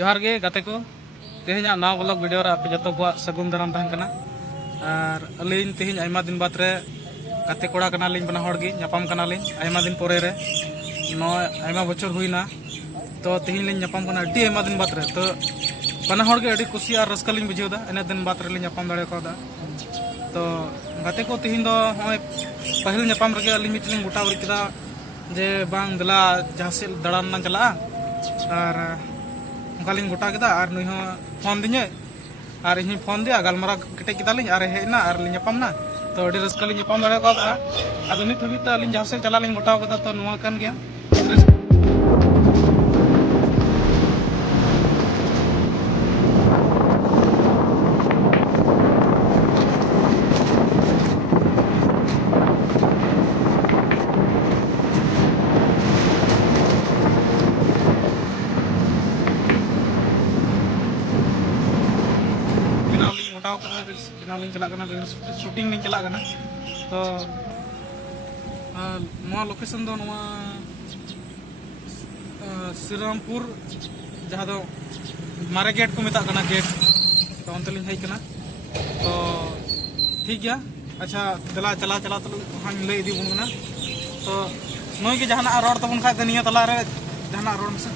जोहार गे गाते को तेहना नाव ब्लॉग वीडियो रे आपे जतो को सगुन दाराम तहन कना और अलिन तेहन आयमा दिन बाद रे गाते कोड़ा कना लिन बना हड़ गे ᱧᱟᱯᱟᱢ कना लिन आयमा दिन पोरे रे नो आयमा बछर हुईना तो तेहन लिन ᱧᱟᱯᱟᱢ कना अड्डी आयमा दिन बाद रे तो बना हड़ गे अड्डी खुशी और रस्का लिन बुझेदा एने दिन बाद रे लिन ᱧᱟᱯᱟम दाड़े कोदा तो गाते को तेहन दो होय पहल ᱧᱟᱯᱟम रगे अलिन मिटलिन गोटा वरी केदा जे बांग दला जहां से दड़ान ना चला और उनकालिंग गोटा केदा और नुई हो फोन दिने और इन फोन दिया गलमारा केटे केदालिंग और हेना और लिंग ᱧᱟᱯᱟᱢना तो अडी रस्का लिंग ᱧᱟᱯᱟम दाड़े को आदो नित हबी ता लिंग जहां से चला लिंग गोटा केदा तो नुवा कान गया शूटिंग नहीं चला तो लोकेशन दो श्रीरामपुर जहाँ दो मारे गेट को मेता गेट तो अंत लिंग हेकना तो ठीक गया अच्छा दला चला चला तो हाँ लय इदी बुना तो नई के जहां रोड तबन खा निया तला रे जहां रोड से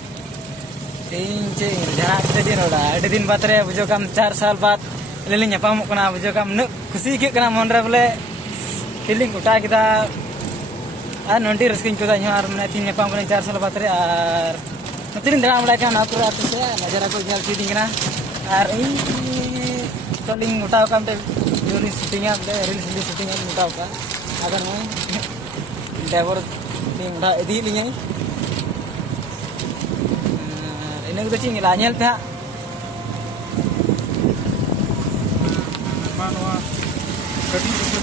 अड़ी दिन बाद रे बुझो कम 4 साल बाद लेलिंग ᱧᱟᱯᱟᱢ कना बुझो कम न खुशी के कना मन रे बोले फीलिंग गोटा केदा और नंडी रस्किन कोदा और मने तीन ᱧᱟᱯᱟᱢ कना 4 साल बाद रे और नतिन दरा बड़ा का नापुर आते से नजरा को जल फीलिंग कना और इन तो लिंग गोटा कम ते जोनी शूटिंग है रील्स शूटिंग है गोटा का अगर मैं ड्राइवर लिंग दा इदी लिंग इन को चिंग ला नेल पे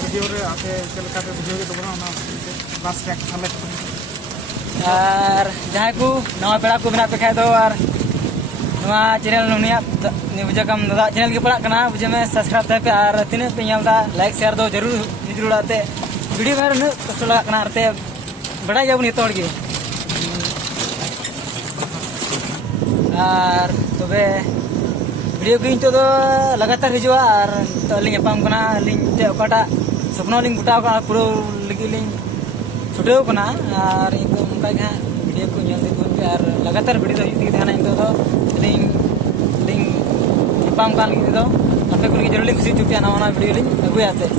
वीडियो रे आपे चलका पे वीडियो के तो बना बस ट्रैक हमें और जहां को नवा पेड़ा को बना पे खाए दो और नवा चैनल नुनिया बुझे कम दादा चैनल के पड़ा कना बुझे में सब्सक्राइब थे पे और तीन पे दा लाइक शेयर दो जरूर आते वीडियो में न कष्ट लगा कना आते बड़ा जाबुन ये तोड़ के और तबे वीडियो को इंतो तो लगातार हिजुआ और तो लिंग पाम कना लिंग ते ओकाटा सपनो लिंग गुटा का पूरा लगी लिंग छुटेव कना और इन तो उनका का वीडियो को ñel दे पे और लगातार वीडियो तो हित थाना इन तो लिंग पाम कान की तो आपे को जरूर खुशी चुपिया ना वीडियो लिंग अगुयाते